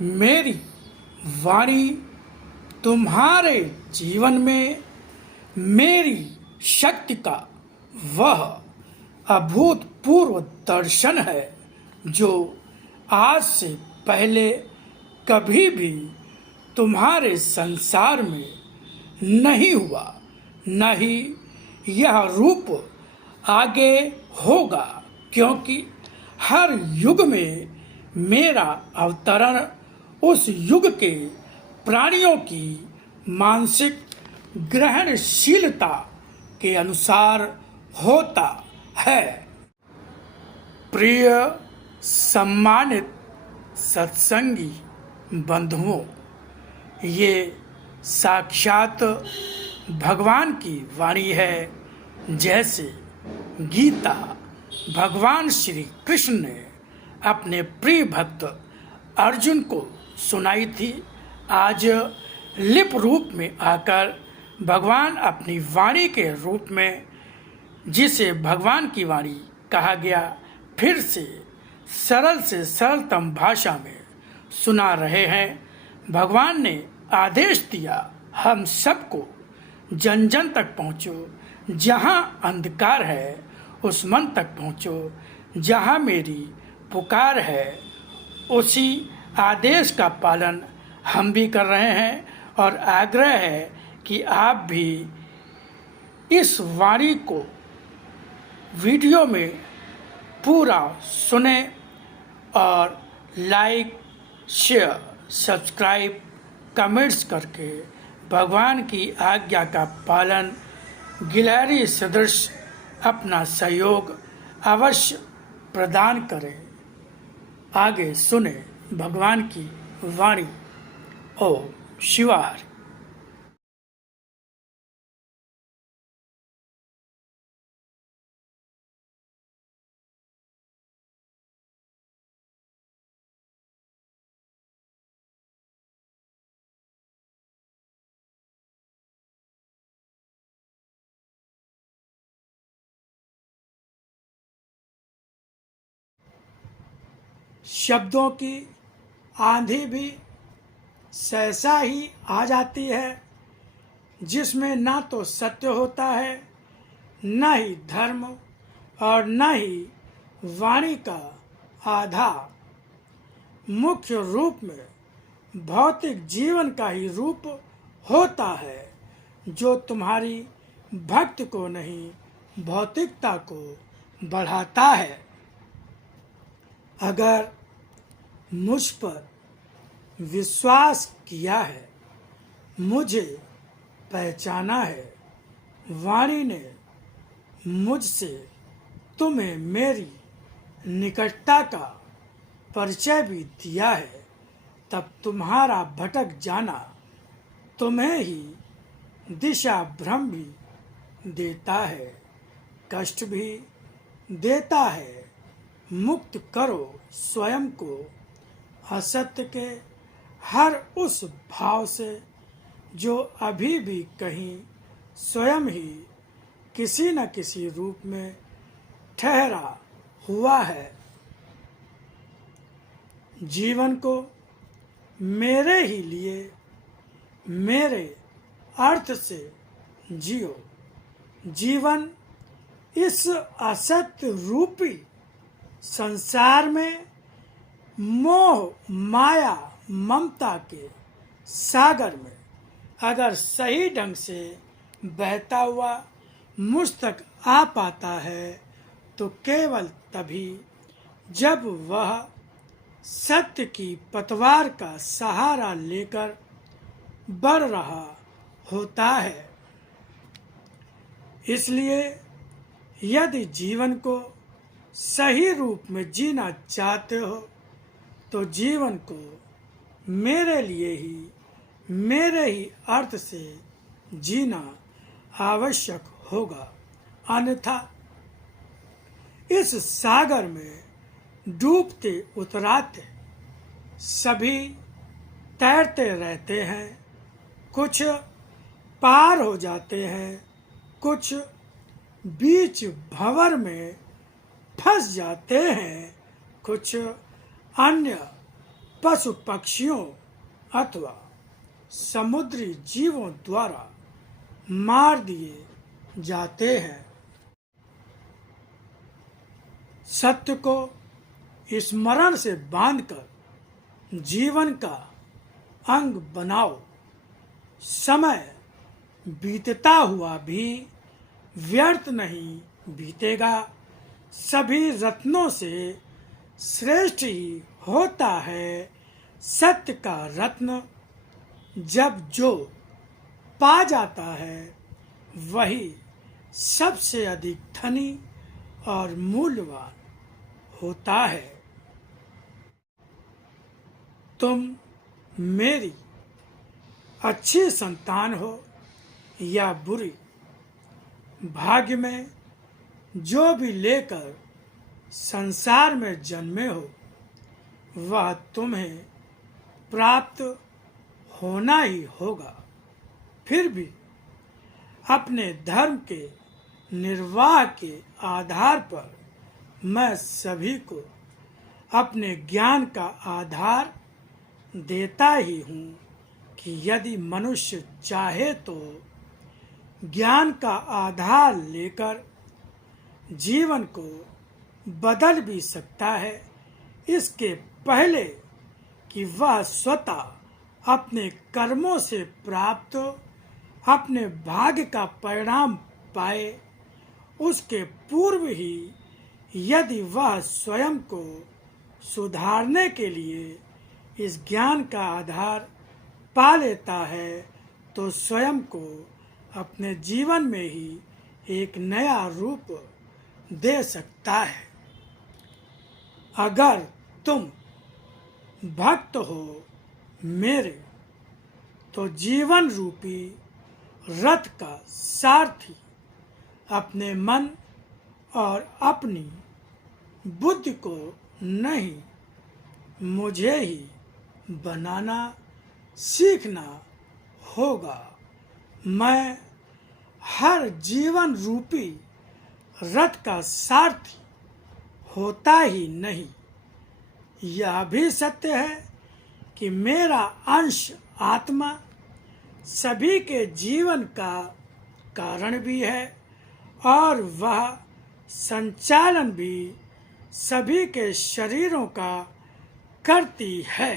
मेरी वाणी तुम्हारे जीवन में मेरी शक्ति का वह अभूतपूर्व दर्शन है जो आज से पहले कभी भी तुम्हारे संसार में नहीं हुआ, न ही यह रूप आगे होगा, क्योंकि हर युग में मेरा अवतरण उस युग के प्राणियों की मानसिक ग्रहणशीलता के अनुसार होता है। प्रिय सम्मानित सत्संगी बंधुओं, ये साक्षात भगवान की वाणी है। जैसे गीता भगवान श्री कृष्ण ने अपने प्रिय भक्त अर्जुन को सुनाई थी, आज लिप रूप में आकर भगवान अपनी वाणी के रूप में, जिसे भगवान की वाणी कहा गया, फिर से सरलतम भाषा में सुना रहे हैं। भगवान ने आदेश दिया, हम सबको जन जन तक पहुँचो, जहाँ अंधकार है उस मन तक पहुँचो, जहाँ मेरी पुकार है। उसी आदेश का पालन हम भी कर रहे हैं और आग्रह है कि आप भी इस वाणी को वीडियो में पूरा सुने और लाइक, शेयर, सब्सक्राइब, कमेंट्स करके भगवान की आज्ञा का पालन गिलहरी सदृश अपना सहयोग अवश्य प्रदान करें। आगे सुने भगवान की वाणी। ओम शिवाय। शब्दों की आंधी भी सहसा ही आ जाती है, जिसमें ना तो सत्य होता है, न ही धर्म और न ही वाणी का आधार। मुख्य रूप में भौतिक जीवन का ही रूप होता है, जो तुम्हारी भक्ति को नहीं, भौतिकता को बढ़ाता है। अगर मुझ पर विश्वास किया है, मुझे पहचाना है, वाणी ने मुझसे तुम्हें मेरी निकटता का परिचय भी दिया है, तब तुम्हारा भटक जाना तुम्हें ही दिशा भ्रम भी देता है, कष्ट भी देता है। मुक्त करो स्वयं को असत्य के हर उस भाव से जो अभी भी कहीं स्वयं ही किसी न किसी रूप में ठहरा हुआ है। जीवन को मेरे ही लिए, मेरे अर्थ से जियो। जीवन इस असत्य रूपी संसार में मोह माया ममता के सागर में अगर सही ढंग से बहता हुआ मुझ तक आ पाता है, तो केवल तभी जब वह सत्य की पतवार का सहारा लेकर बढ़ रहा होता है। इसलिए यदि जीवन को सही रूप में जीना चाहते हो, तो जीवन को मेरे लिए ही, मेरे ही अर्थ से जीना आवश्यक होगा, अन्यथा इस सागर में डूबते उतराते सभी तैरते रहते हैं। कुछ पार हो जाते हैं, कुछ बीच भंवर में फंस जाते हैं, कुछ अन्य पशु पक्षियों अथवा समुद्री जीवों द्वारा मार दिए जाते हैं। सत्य को स्मरण से बांधकर जीवन का अंग बनाओ। समय बीतता हुआ भी व्यर्थ नहीं बीतेगा। सभी रत्नों से श्रेष्ठ ही होता है सत्य का रत्न। जब जो पा जाता है वही सबसे अधिक धनी और मूल्यवान होता है। तुम मेरी अच्छी संतान हो या बुरी, भाग्य में जो भी लेकर संसार में जन्मे हो वह तुम्हें प्राप्त होना ही होगा। फिर भी अपने धर्म के निर्वाह के आधार पर मैं सभी को अपने ज्ञान का आधार देता ही हूँ कि यदि मनुष्य चाहे तो ज्ञान का आधार लेकर जीवन को बदल भी सकता है, इसके पहले कि वह स्वतः अपने कर्मों से प्राप्त अपने भाग्य का परिणाम पाए। उसके पूर्व ही यदि वह स्वयं को सुधारने के लिए इस ज्ञान का आधार पा लेता है तो स्वयं को अपने जीवन में ही एक नया रूप दे सकता है। अगर तुम भक्त हो मेरे तो जीवन रूपी रथ का सारथी अपने मन और अपनी बुद्धि को नहीं मुझे ही बनाना सीखना होगा। मैं हर जीवन रूपी रथ का सारथी होता ही नहीं, यह भी सत्य है कि मेरा अंश आत्मा सभी के जीवन का कारण भी है और वह संचालन भी सभी के शरीरों का करती है।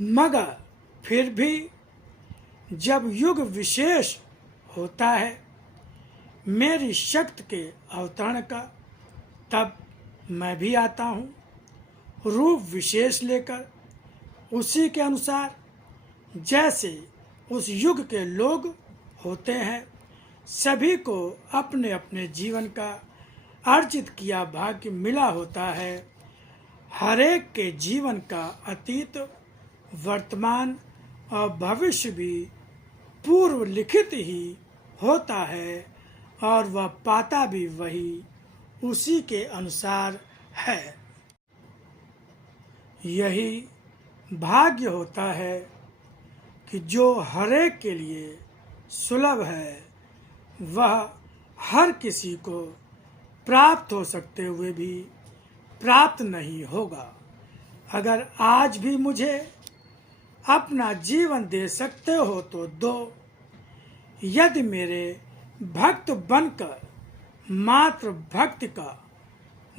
मगर फिर भी जब युग विशेष होता है मेरी शक्ति के अवतरण का, तब मैं भी आता हूँ रूप विशेष लेकर, उसी के अनुसार जैसे उस युग के लोग होते हैं। सभी को अपने अपने जीवन का अर्जित किया भाग्य मिला होता है। हर एक के जीवन का अतीत, वर्तमान और भविष्य भी पूर्व लिखित ही होता है और वह पाता भी वही उसी के अनुसार है। यही भाग्य होता है कि जो हर एक के लिए सुलभ है वह हर किसी को प्राप्त हो सकते हुए भी प्राप्त नहीं होगा। अगर आज भी मुझे अपना जीवन दे सकते हो तो दो। यदि मेरे भक्त बनकर मात्र भक्ति का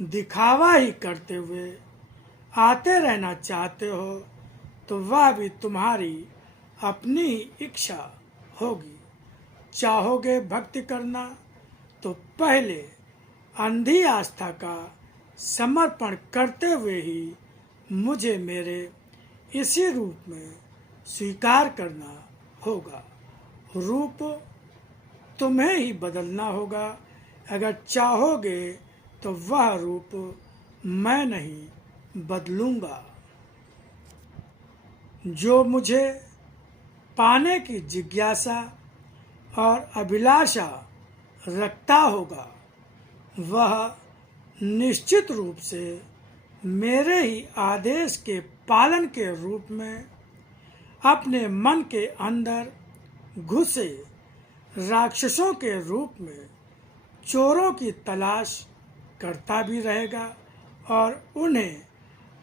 दिखावा ही करते हुए आते रहना चाहते हो तो वह भी तुम्हारी अपनी ही इच्छा होगी। चाहोगे भक्ति करना तो पहले अंधी आस्था का समर्पण करते हुए ही मुझे मेरे इसी रूप में स्वीकार करना होगा। रूप तुम्हें ही बदलना होगा। अगर चाहोगे तो वह रूप मैं नहीं बदलूंगा। जो मुझे पाने की जिज्ञासा और अभिलाषा रखता होगा वह निश्चित रूप से मेरे ही आदेश के पालन के रूप में अपने मन के अंदर घुसे राक्षसों के रूप में चोरों की तलाश करता भी रहेगा और उन्हें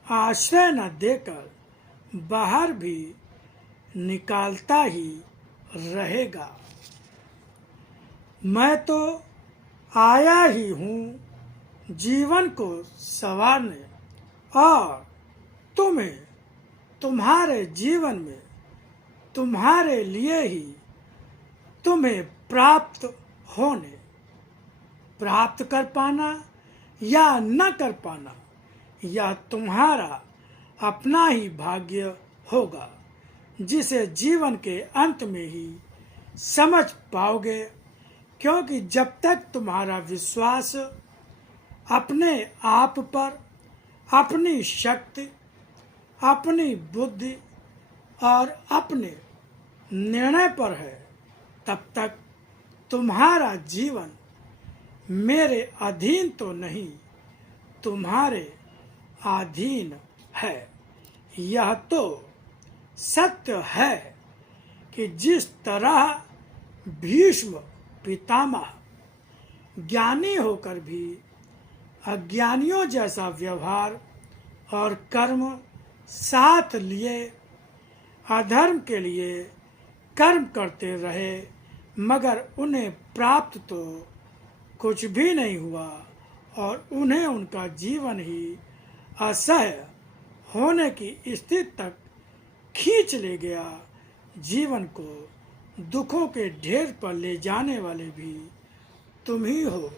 आश्रय न देकर बाहर भी निकालता ही रहेगा। मैं तो आया ही हूँ जीवन को संवारने और तुम्हें तुम्हारे जीवन में तुम्हारे लिए ही तुम्हें प्राप्त होने, प्राप्त कर पाना या न कर पाना यह तुम्हारा अपना ही भाग्य होगा, जिसे जीवन के अंत में ही समझ पाओगे। क्योंकि जब तक तुम्हारा विश्वास अपने आप पर, अपनी शक्ति, अपनी बुद्धि और अपने निर्णय पर है, तब तक तुम्हारा जीवन मेरे अधीन तो नहीं, तुम्हारे अधीन है। यह तो सत्य है कि जिस तरह भीष्म पितामह ज्ञानी होकर भी अज्ञानियों जैसा व्यवहार और कर्म साथ लिए अधर्म के लिए कर्म करते रहे, मगर उन्हें प्राप्त तो कुछ भी नहीं हुआ और उन्हें उनका जीवन ही असह्य होने की स्थिति तक खींच ले गया। जीवन को दुखों के ढेर पर ले जाने वाले भी तुम ही हो।